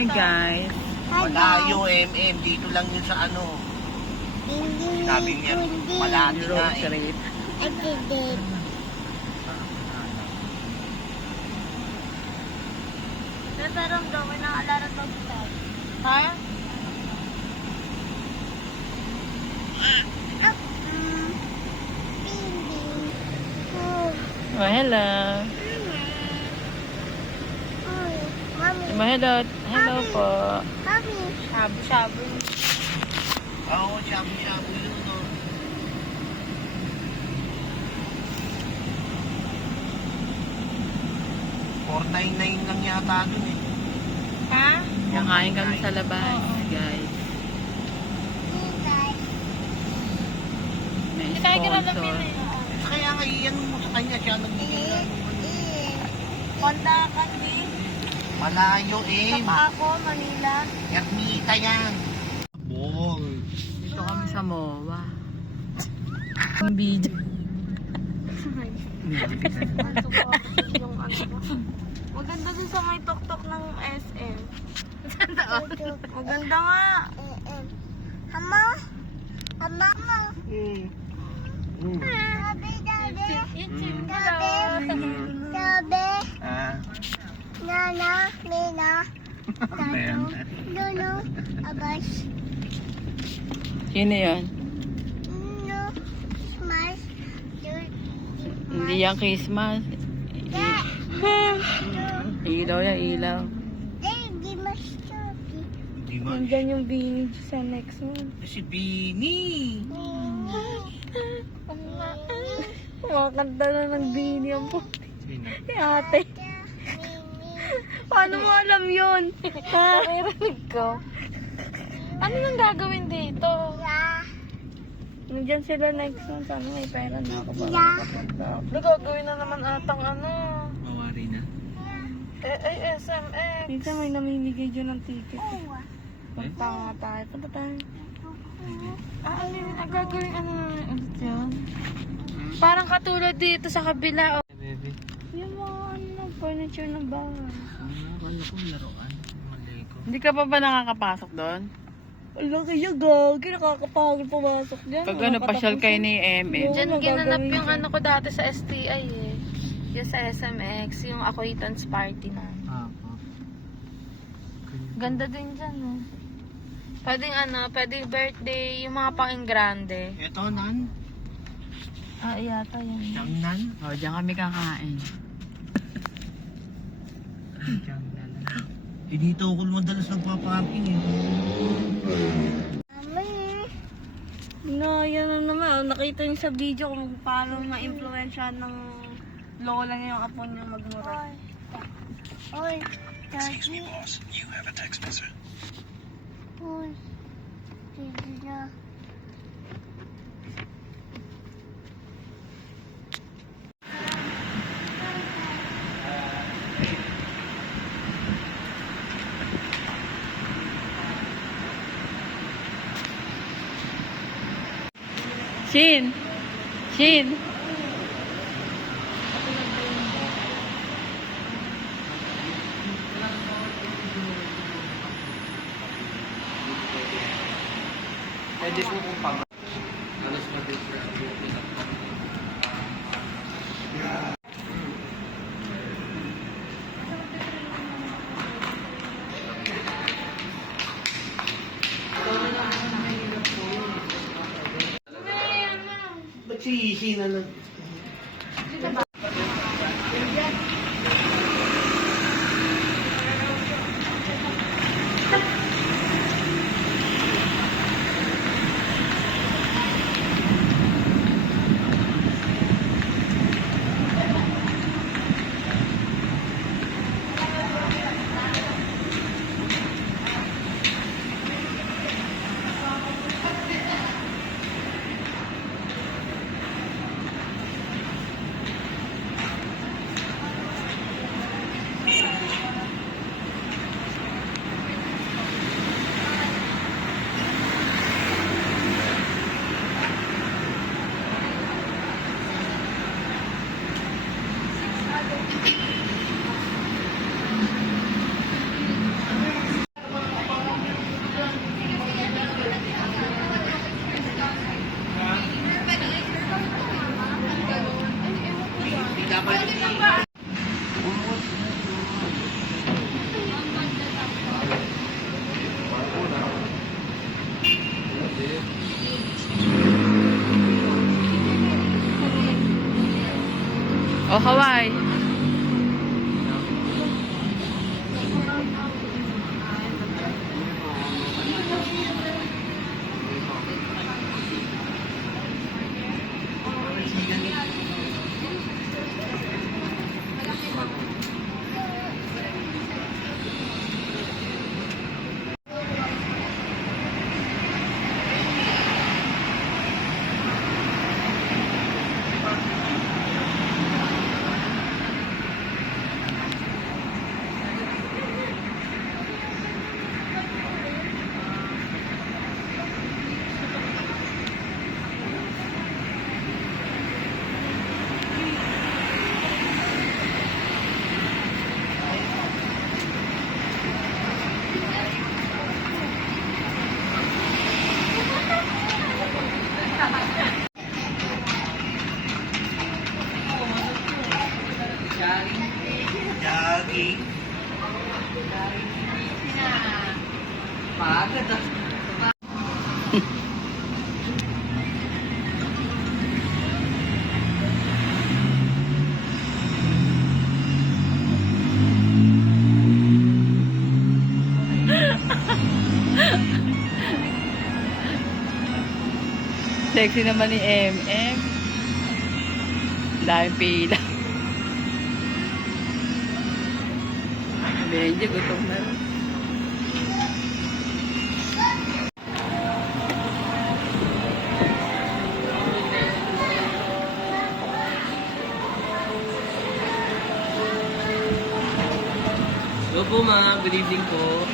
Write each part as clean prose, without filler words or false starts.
Hi guys. Malayo, dito lang yun sa ano. Sabi niya, malati Road nga eh. trip. Nataramdaman ko na alaran daw sa ha? Oh, hello. Hello. Hello po. Shabu-shabu. Oo, shabu-shabu yun, no. $4.99 lang yata dun eh. Ha? Kumakain kami sa labas, guys. May Hindi tayo ganun sponsor. namili. Kaya nga iyan mo sa kanya siya nagbibigay ng Honda Candy. malayo Sa Paco, Manila. Ermita yan. Ball. Dito kami sa MOA. Ang video. Yung ano mo. Maganda din sa may tuktok ng SM. Maganda nga. Hama? Hama? Sabi. Ah. Nana, Nina, Tano, Lolo, Abas, Sino yan? No, Smash, Hindi yan Christmas. Ilaw yan, ilaw. Di mas choppy. Di ba? Nandyan yung Bini sa next one. Si Bini. Makakanta na ng Bini ang puti. Sino? Si ate. Paano mo alam yun? Ha? Narinig ko. Ano nang gagawin dito? Nandiyan sila next one. Sana may pera na ako para makapunta. Gagawin na naman atang ano. Mawari na. SMX. Minsan may namimigay dyan ng ticket. Punta nga tayo. Punta tayo. Ano yun? Gagawin ano na ulit yun? Parang katulad dito sa kabila. Baby. Yung mga ano, furniture ng bahay. Ano ko laruan? Maligo. Hindi ka pa ba nakakapasok doon? Alam kaya gagi, nakakapagod pumasok dyan. Pag ano, pasyal kayo ni MM. Diyan ginanap yung ano ko dati sa STI eh. Yung sa SMX, yung acquaintance party na. Apo. Ganda din dyan eh. Pwedeng ano, pwedeng birthday, yung mga pang-grande. Ito, Nan. Ah, yata yun. Siyang Nan. O, diyan kami kakain. Siyang Nan. Eh, dito ako madalas nagpa-parking eh. Mami! No, yan na naman. Nakita niyo sa video kung paano ma-influensya ng lola niya yung apo niya magmura. Oy, Daddy. You have a text message. Oy, sige na. Shin! Shin! Pwede po kung pag... Alas ba't si Ishi na lang? O, Hawaii. Jogging. Pagod ah. Sexy naman ni MM. Dahil pila. Medyo gutom na rin. Hello po ma, good evening po.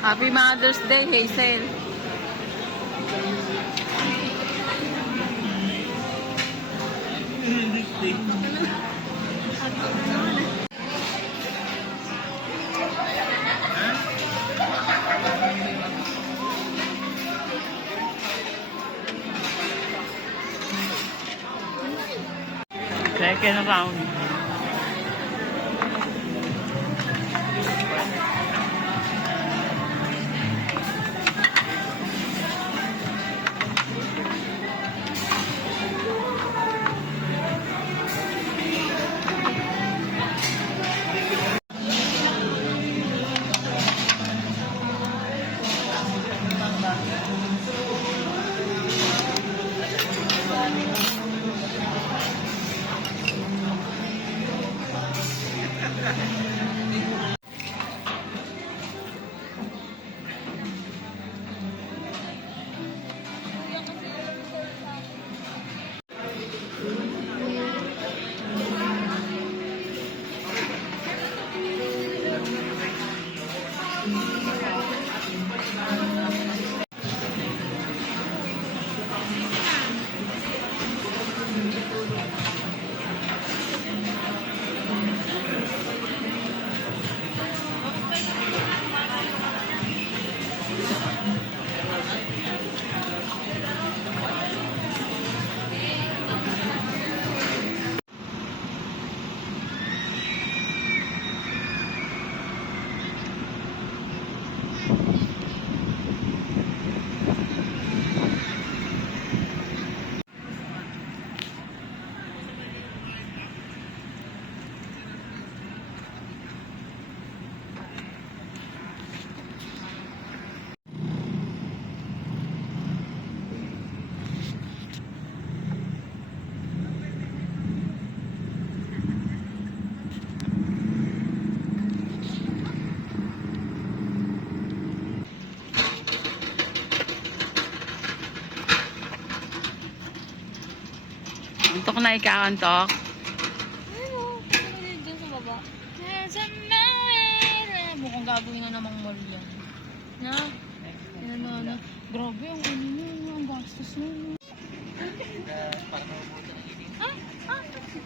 Happy Mother's Day, Hazel. Second round. Antok na ikakantok? Ano? Ano yun dyan sa baba? Mukhang gagawin na namang mall yan. Na? Ano. Grabe, ang ano yun. Ang gastos nun. Si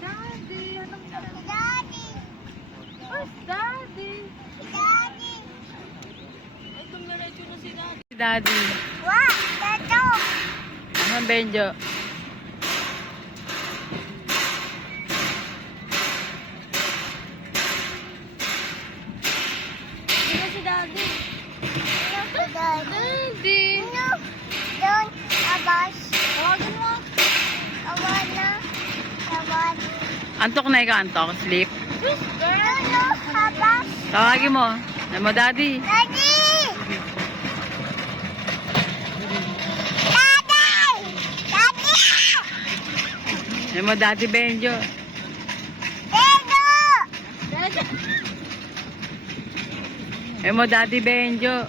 Daddy. Anong Daddy? Where's Daddy? Ay, tumiretso na si Daddy. Si Daddy. Wah, Tato. Ang Benjo. Sino si Daddy? Daddy. Daddy! No, don't abas. Tawagin mo. Awana. Awan. Antok na ikakantok? Sleep? No, abas. Tawagin mo. Ano mo, Daddy? Daddy. Ano mo, Daddy Benjo? Ano mo, Daddy Benjo?